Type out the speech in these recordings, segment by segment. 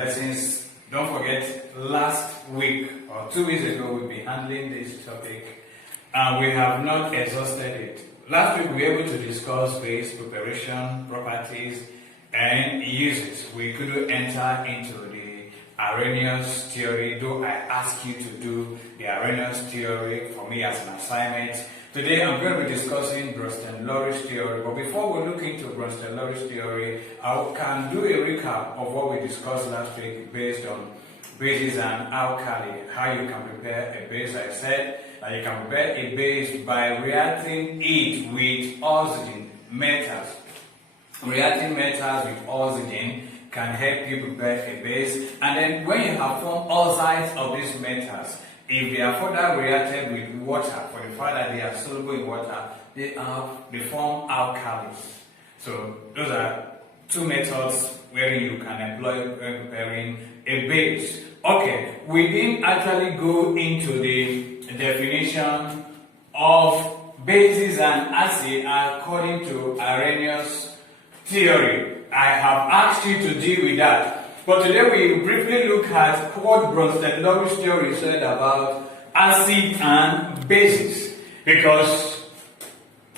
lessons. Don't forget, last week or 2 weeks ago, we'll be handling this topic and we have not exhausted it. Last week, we were able to discuss base preparation, properties, and uses. We couldn't enter into the Arrhenius theory, though I asked you to do the Arrhenius theory for me as an assignment. Today I'm going to be discussing Bronsted-Lowry's theory, but before we look into Bronsted-Lowry's theory, I can do a recap of what we discussed last week based on bases and alkali, how you can prepare a base. I said that you can prepare a base by reacting it with oxygen metals. Reacting metals with oxygen can help you prepare a base, and then when you have formed oxides of these metals, if they are further reacted with water, for the fact that they are soluble in water, they form alkalis. So those are two methods where you can employ when preparing a base. Okay, we didn't actually go into the definition of bases and acid according to Arrhenius theory. I have asked you to deal with that. But today we briefly look at what Bronsted-Lowry's theory said about acid and bases. Because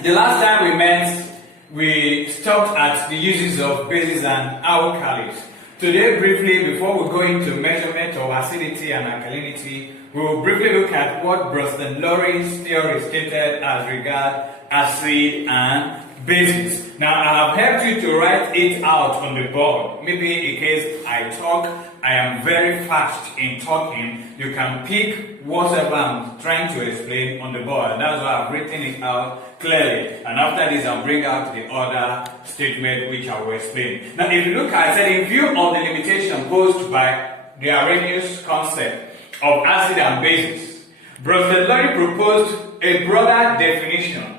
the last time we met, we stopped at the uses of bases and alkalis. Today, briefly, before we go into measurement of acidity and alkalinity, we will briefly look at what Bronsted-Lowry's theory stated as regard acid and bases. Now, I have helped you to write it out on the board. Maybe in case I talk, I am very fast in talking, you can pick whatever I'm trying to explain on the board. And that's why I've written it out clearly. And after this, I'll bring out the other statement which I will explain. Now, if you look, I said in view of the limitation posed by the Arrhenius concept of acid and bases, Bronsted-Lowry proposed a broader definition.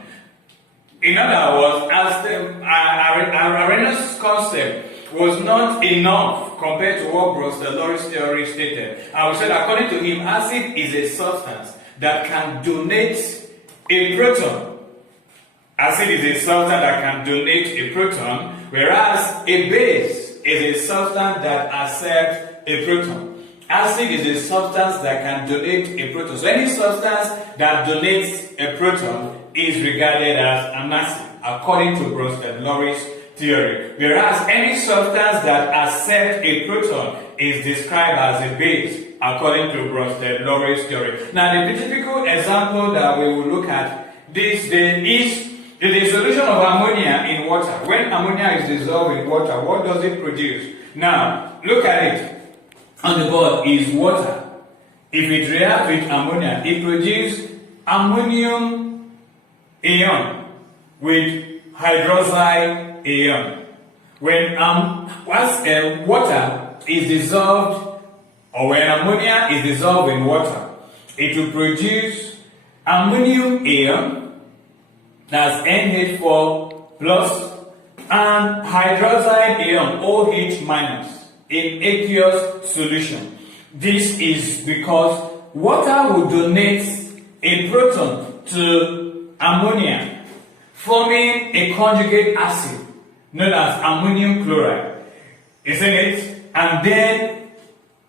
In other words, as the Arrhenius concept was not enough compared to what Bronsted-Lowry's theory stated. I would say, according to him, acid is a substance that can donate a proton. Acid is a substance that can donate a proton, whereas a base is a substance that accepts a proton. Acid is a substance that can donate a proton. So any substance that donates a proton is regarded as an acid, according to Bronsted-Lowry's theory. Whereas any substance that accepts a proton is described as a base, according to Bronsted-Lowry's theory. Now, the typical example that we will look at this day is the dissolution of ammonia in water. When ammonia is dissolved in water, what does it produce? Now, look at it. On the board is water. If it reacts with ammonia, it produces ammonium ion with hydroxide ion. When water is dissolved, or when ammonia is dissolved in water, it will produce ammonium ion, that's NH4 plus, and hydroxide ion, OH minus, in aqueous solution. This is because water will donate a proton to ammonia, forming a conjugate acid known as ammonium chloride, isn't it? And then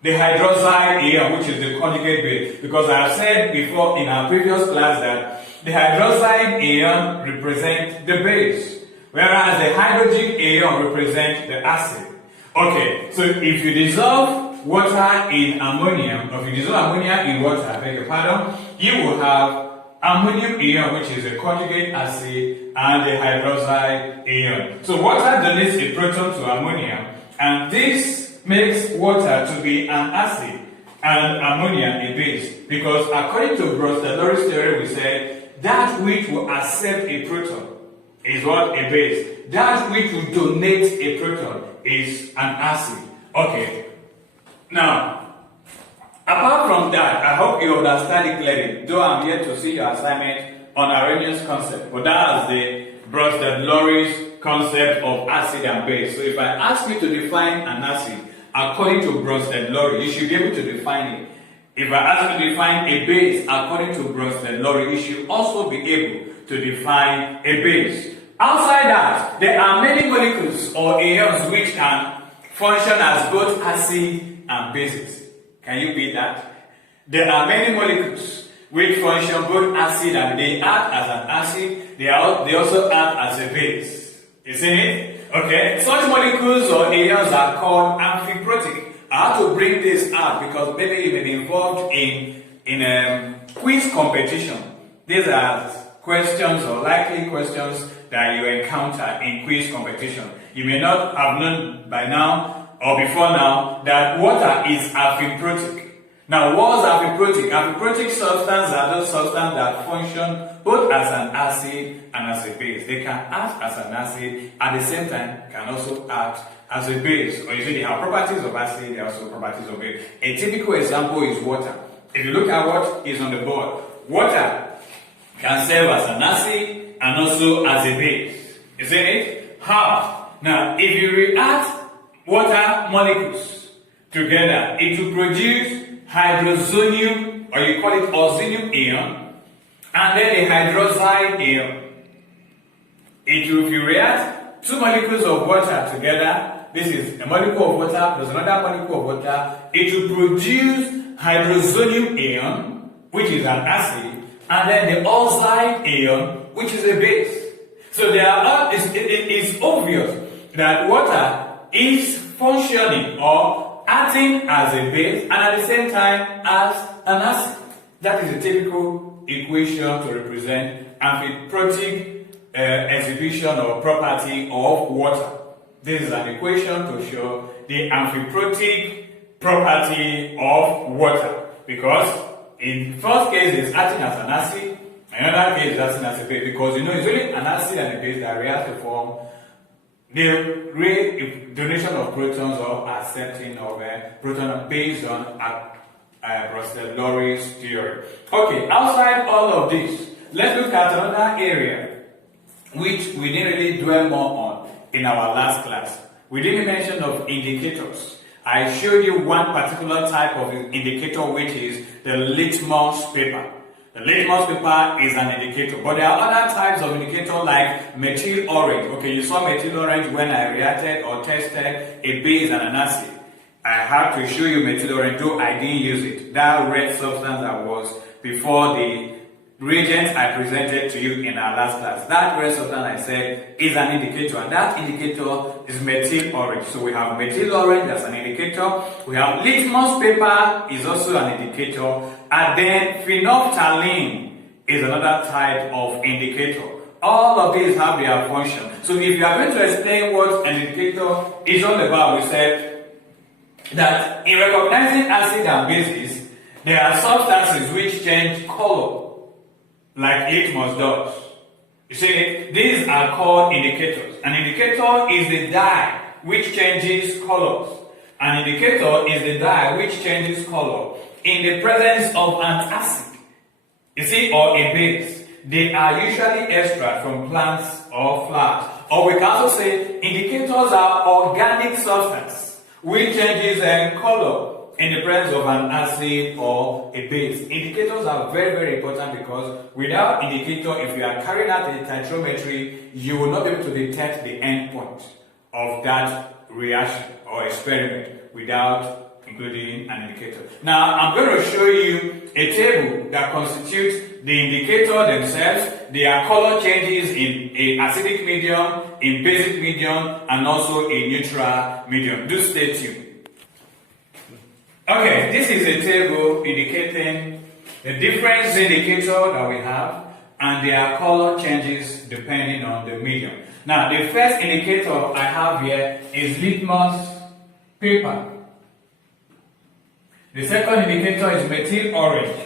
the hydroxide ion, which is the conjugate base, because I have said before in our previous class that the hydroxide ion represents the base, whereas the hydrogen ion represents the acid. Okay, so if you dissolve water in ammonia, or if you dissolve ammonia in water, I beg your pardon, you will have ammonium ion, which is a conjugate acid, and the hydroxide ion. So water donates a proton to ammonia, and this makes water to be an acid and ammonia a base. Because according to Bronsted-Lowry's theory, we said that which will accept a proton is what? A base. That which will donate a proton is an acid. Okay. Now, apart from that, I hope you understand it clearly, though I'm yet to see your assignment on Arrhenius concept. But that's the Bronsted-Lowry's concept of acid and base. So if I ask you to define an acid according to Bronsted-Lowry, you should be able to define it. If I ask you to define a base according to Bronsted-Lowry, you should also be able to define a base. Outside that, there are many molecules or ions which can function as both acid and bases. Can you beat that? There are many molecules which function both acid and they act as an acid, they also act as a base. You see it? Okay, such molecules or ions are called amphiprotic. I have to bring this out because maybe you may be involved in a quiz competition. These are questions or likely questions that you encounter in quiz competition. You may not have known by now or before now that water is amphiprotic. Now, what's amphiprotic? Amphiprotic substances are those substances that function both as an acid and as a base. They can act as an acid, at the same time can also act as a base. Or you see, they have properties of acid, they also have properties of base. A typical example is water. If you look at what is on the board, water can serve as an acid and also as a base. You see it? How? Now, if you react water molecules together, it will produce hydrozonium, or you call it oxonium ion, and then a hydroxide ion. If you react two molecules of water together, this is a molecule of water plus another molecule of water, it will produce hydrozonium ion, which is an acid, and then the oxide ion, which is a base. So it's obvious that water is functioning or acting as a base and at the same time as an acid. That is a typical equation to represent amphiprotic exhibition or property of water. This is an equation to show the amphiprotic property of water, because in the first case it's acting as an acid, in another case it's acting as a base, because you know it's only an acid and a base that react to form the donation of protons or accepting of a proton based on Brustolori's theory. Okay, outside all of this, let's look at another area which we didn't really dwell more on in our last class. We didn't mention of indicators. I showed you one particular type of indicator, which is the litmus paper. The litmus paper is an indicator, but there are other types of indicator like methyl orange. Okay, you saw methyl orange when I reacted or tested a base and an acid. I had to show you methyl orange, though I didn't use it. That red substance that was before the reagent I presented to you in our last class. That red substance I said is an indicator, and that indicator is methyl orange. So we have methyl orange, that's an indicator. We have litmus paper is also an indicator, and then phenolphthalein is another type of indicator. All of these have their function. So if you are going to explain what an indicator is all about, we said that in recognizing acid and bases, there are substances which change color, like litmus does. You see, these are called indicators. An indicator is the dye which changes colors. An indicator is the dye which changes color in the presence of an acid, you see, or a base. They are usually extract from plants or flowers. Or we can also say indicators are organic substance which changes color in the presence of an acid or a base. Indicators are very, very important, because without indicator, if you are carrying out a titrometry, you will not be able to detect the end point of that reaction or experiment without including an indicator. Now, I'm going to show you a table that constitutes the indicator themselves, their color changes in a acidic medium, in basic medium, and also a neutral medium. Do stay tuned. Okay, this is a table indicating the difference indicator that we have and their color changes depending on the medium. Now, the first indicator I have here is litmus paper. The second indicator is methyl orange.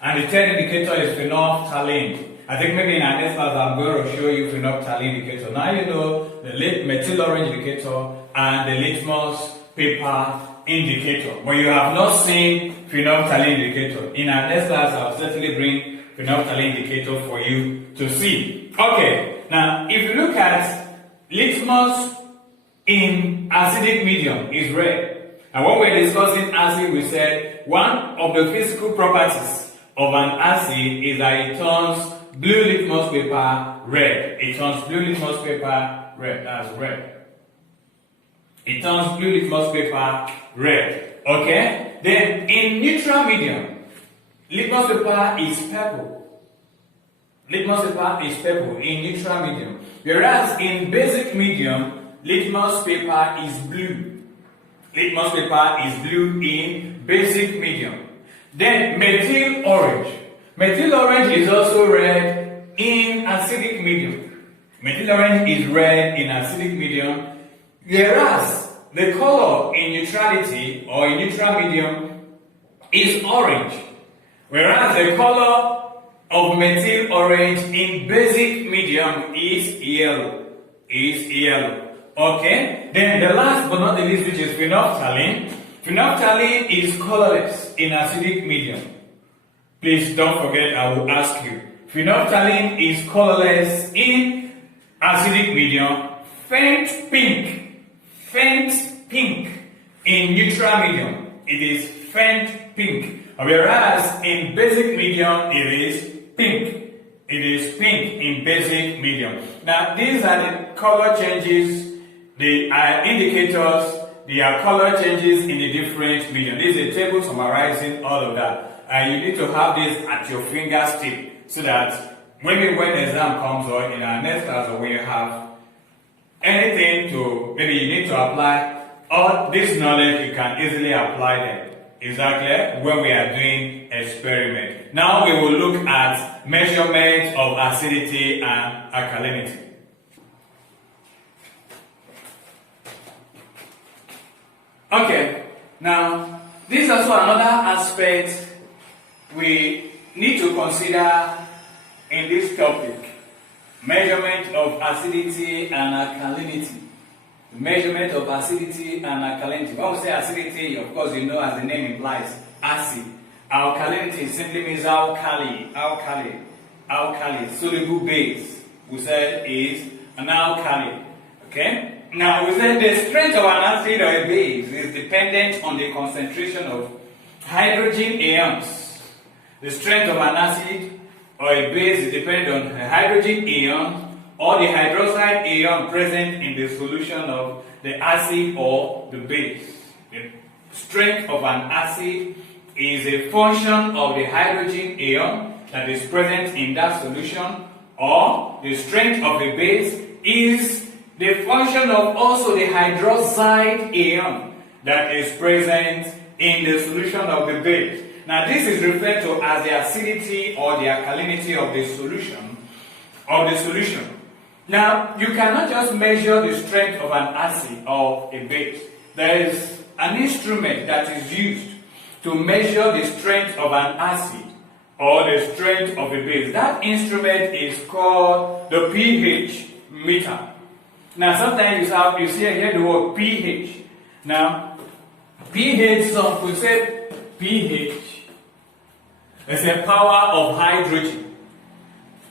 And the third indicator is phenolphthalein. I think maybe in our next class I'm going to show you phenolphthalein indicator. Now you know the methyl orange indicator and the litmus paper indicator, but you have not seen phenolphthalein indicator. In our next class, I'll certainly bring phenolphthalein indicator for you to see. Okay, now if you look at litmus in acidic medium is red. And when we're discussing acid, we said one of the physical properties of an acid is that it turns blue litmus paper red. It turns blue litmus paper red. That's red. It turns blue litmus paper red. Okay? Then in neutral medium, litmus paper is purple. Litmus paper is purple in neutral medium. Whereas in basic medium, litmus paper is blue. Litmus paper is blue in basic medium. Then methyl orange. Methyl orange is also red in acidic medium. Methyl orange is red in acidic medium. Whereas the color in neutrality or in neutral medium is orange. Whereas the color of methyl orange in basic medium is yellow. Okay? Then the last but not the least, which is phenolphthalein. Phenolphthalein is colorless in acidic medium. Please don't forget, I will ask you. Phenolphthalein is colorless in acidic medium. Faint pink in neutral medium. It is faint pink. Whereas in basic medium, it is pink. It is pink in basic medium. Now, these are the color changes. They are indicators. They are color changes in the different medium. This is a table summarizing all of that. And you need to have this at your fingertip so that maybe when the exam comes or in our next class or when you have anything to, maybe you need to apply all this knowledge, you can easily apply them. Exactly when we are doing experiment. Now we will look at measurement of acidity and alkalinity. Okay, now this is also another aspect we need to consider in this topic. Measurement of acidity and alkalinity. Measurement of acidity and alkalinity. When we say acidity, of course, you know, as the name implies, acid. Alkalinity simply means alkali. Soluble base, we said, is an alkali. Okay? Now, we said the strength of an acid or a base is dependent on the concentration of hydrogen ions. The strength of an acid or a base is dependent on the hydrogen ion or the hydroxide ion present in the solution of the acid or the base. The strength of an acid is a function of the hydrogen ion that is present in that solution, or the strength of the base is the function of also the hydroxide ion that is present in the solution of the base. Now this is referred to as the acidity or the alkalinity of the solution. Now, you cannot just measure the strength of an acid or a base. There is an instrument that is used to measure the strength of an acid or the strength of a base. That instrument is called the pH meter. Now, sometimes you see here the word pH. Now, pH, so we say pH is the power of hydrogen.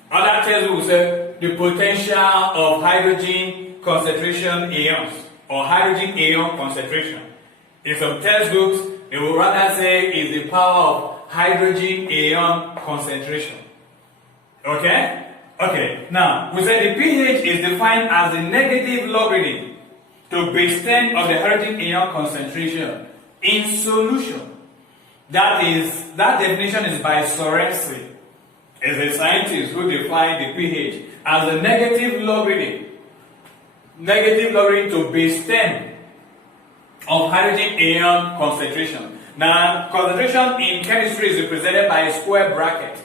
Other terms we say the potential of hydrogen concentration ions or hydrogen ion concentration. In some textbooks, they will rather say is the power of hydrogen ion concentration. Okay? Okay. Now, we say the pH is defined as the negative logarithm to base 10 of the hydrogen ion concentration in solution. That definition is by Sorensen, is a scientist who defined the pH as a negative logarithm to base 10 of hydrogen ion concentration. Now, concentration in chemistry is represented by a square bracket.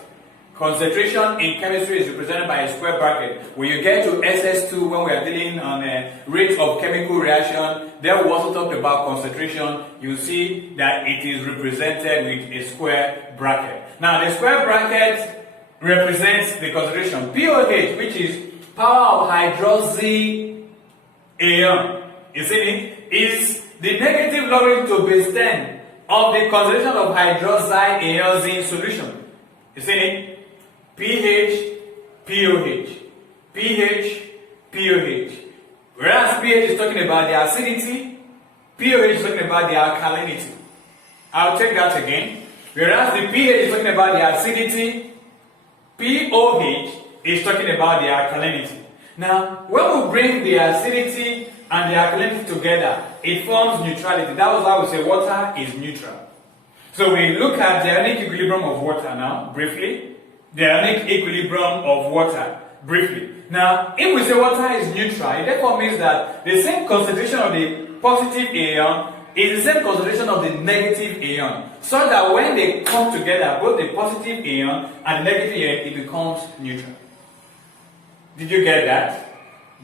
Concentration in chemistry is represented by a square bracket. When you get to SS2, when we are dealing on a rate of chemical reaction, there we also talked about concentration. You see that it is represented with a square bracket. Now, the square bracket represents the concentration. pOH, which is power of hydroxy ion, you see it, is the negative logarithm to base 10 of the concentration of hydroxide ions in solution. You see it? pH, pOH, pH, pOH. Whereas pH is talking about the acidity, pOH is talking about the alkalinity. I'll take that again. Whereas the pH is talking about the acidity, pOH is talking about the alkalinity. Now, when we bring the acidity and the alkalinity together, it forms neutrality. That was why we say water is neutral. So we look at the ionic equilibrium of water now, briefly. The ionic equilibrium of water, briefly. Now, if we say water is neutral, it therefore means that the same concentration of the positive ion is the same concentration of the negative ion, so that when they come together, both the positive ion and the negative ion, it becomes neutral. Did you get that?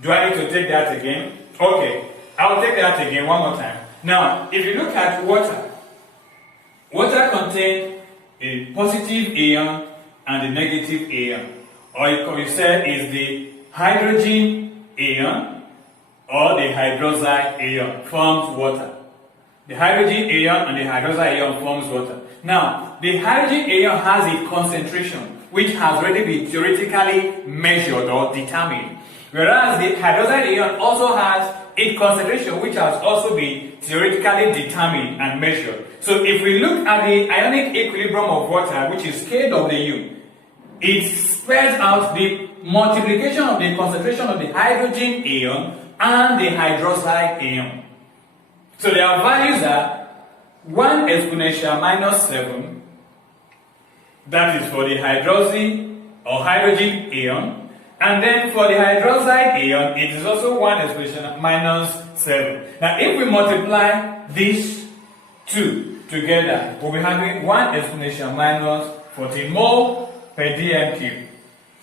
Do I need to take that again? Okay, I'll take that again one more time. Now, if you look at water, water contains a positive ion and a negative ion, or you say is the hydrogen ion or the hydroxide ion forms water. The hydrogen ion and the hydroxide ion forms water. Now, the hydrogen ion has a concentration which has already been theoretically measured or determined, whereas the hydroxide ion also has a concentration which has also been theoretically determined and measured. So if we look at the ionic equilibrium of water, which is Kw, it spells out the multiplication of the concentration of the hydrogen ion and the hydroxide ion. So their values are 1 exponential minus 7, that is for the hydroxy or hydrogen ion, and then for the hydroxide ion, it is also 1 exponential minus 7. Now if we multiply these two together, we'll be having 1 exponential minus 14 mole per dm cube.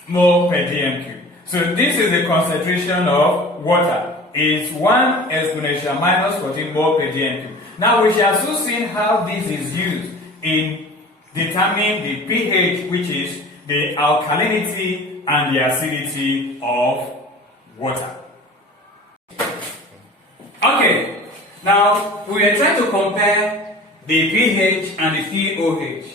Mole per dm cube. So this is the concentration of water. Is 1 exponential minus 14 mole per dm cube. Now we shall soon see how this is used in determining the pH, which is the alkalinity and the acidity of water. Okay, now we are trying to compare the pH and the pOH.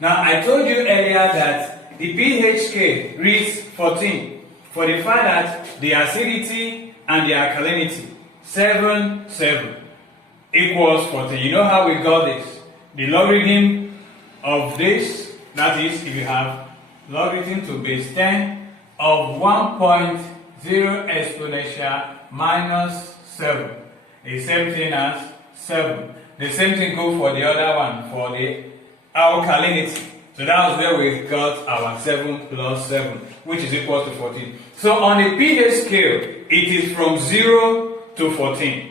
Now I told you earlier that the pH scale reads 14 for the fact that the acidity and the alkalinity 7 equals 14. You know how we got this? The logarithm of this, that is, if you have logarithm to base 10 of 1.0 exponential minus 7, the same thing as 7. The same thing goes for the other one, for the alkalinity. So that was where we got our 7 plus 7, which is equal to 14. So on the pH scale, it is from 0 to 14.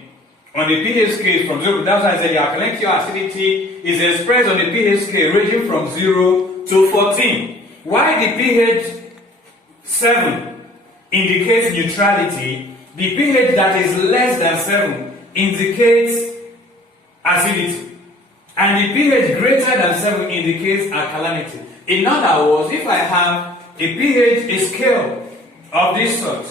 On the pH scale from 0, that's why I said the alkalinity or acidity is expressed on the pH scale ranging from 0 to 14. Why the pH 7 indicates neutrality, the pH that is less than 7 indicates acidity. And the pH greater than 7 indicates alkalinity. In other words, if I have a pH, a scale of this sort,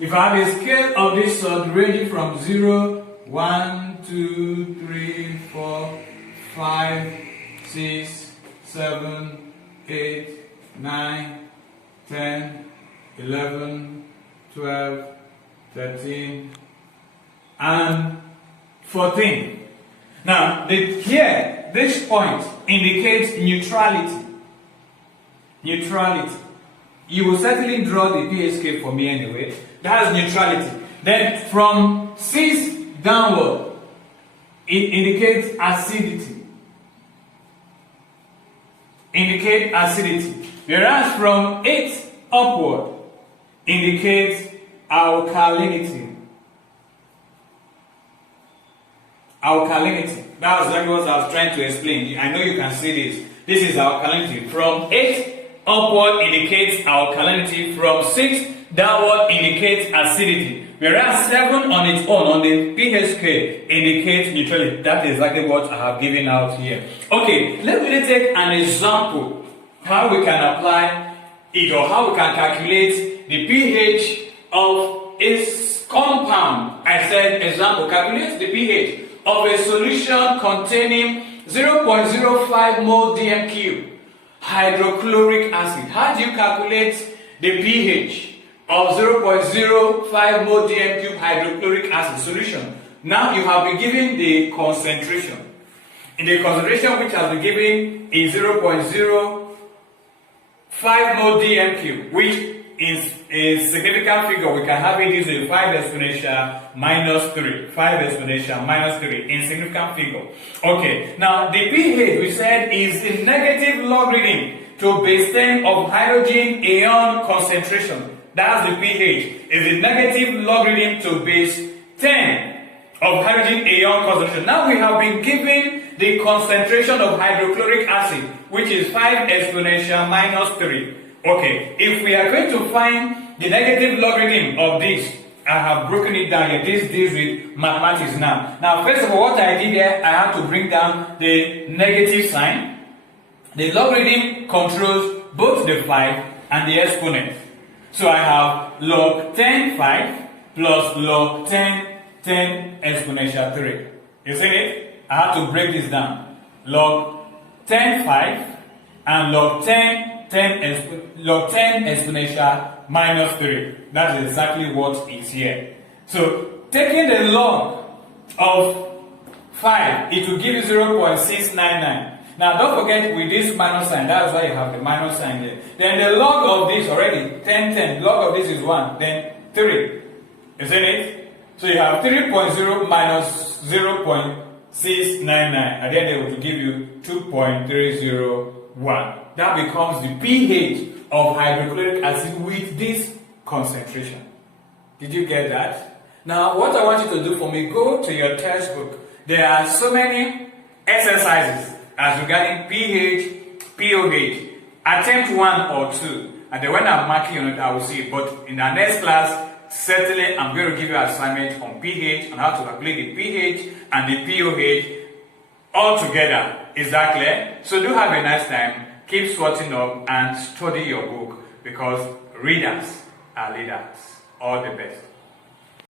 if I have a scale of this sort ranging from 0, 1, 2, 3, 4, 5, 6, 7, 8, 9, 10, 11, 12, 13, and 14. Now, here, this point indicates neutrality. Neutrality. You will certainly draw the pH scale for me anyway. That is neutrality. Then from 6 downward, it indicates acidity. Indicate acidity. Whereas from 8 upward, indicates alkalinity. Alkalinity. That's exactly what I was trying to explain. I know you can see this. This is alkalinity. From 8 upward indicates alkalinity. From 6 downward indicates acidity. Whereas 7 on its own, on the pH scale, indicates neutrality. That is exactly what I have given out here. Okay, let me take an example how we can apply it, or how we can calculate the pH of a compound. I said example, calculate the pH of a solution containing 0.05 mole dm cube hydrochloric acid. How do you calculate the pH of 0.05 mole dm cube hydrochloric acid solution? Now you have been given the concentration. In the concentration which has been given is 0.05 mole dm cube, which in a significant figure, we can have it this way: 5 exponential minus 3. 5 exponential minus 3 in significant figure. Okay, now the pH we said is the negative logarithm to base 10 of hydrogen ion concentration. That's the pH. Is the negative logarithm to base 10 of hydrogen ion concentration. Now we have been given the concentration of hydrochloric acid, which is 5 exponential minus 3. Okay, if we are going to find the negative logarithm of this, I have broken it down here. This deals with mathematics now. Now, first of all, what I did here, I have to bring down the negative sign. The logarithm controls both the 5 and the exponent. So I have log 10 5 plus log 10 10 exponential 3. You see it? I have to break this down. Log 10 5 and log 10 exponential minus 3. That is exactly what is here. So taking the log of 5, it will give you 0.699. Now don't forget with this minus sign, that's why you have the minus sign there. Then the log of this already, 10. Log of this is 1, then 3. Isn't it? So you have 3.0 minus 0.699. At the end it will give you 2.301. That becomes the pH of hydrochloric acid with this concentration. Did you get that? Now what I want you to do for me, go to your textbook. There are so many exercises as regarding pH, pOH. Attempt 1 or 2. And then when I'm marking on it, I will see it. But in our next class, certainly I'm going to give you an assignment on pH, on how to calculate the pH and the pOH all together. Is that clear? So do have a nice time. Keep sorting up and study your book, because readers are leaders. All the best.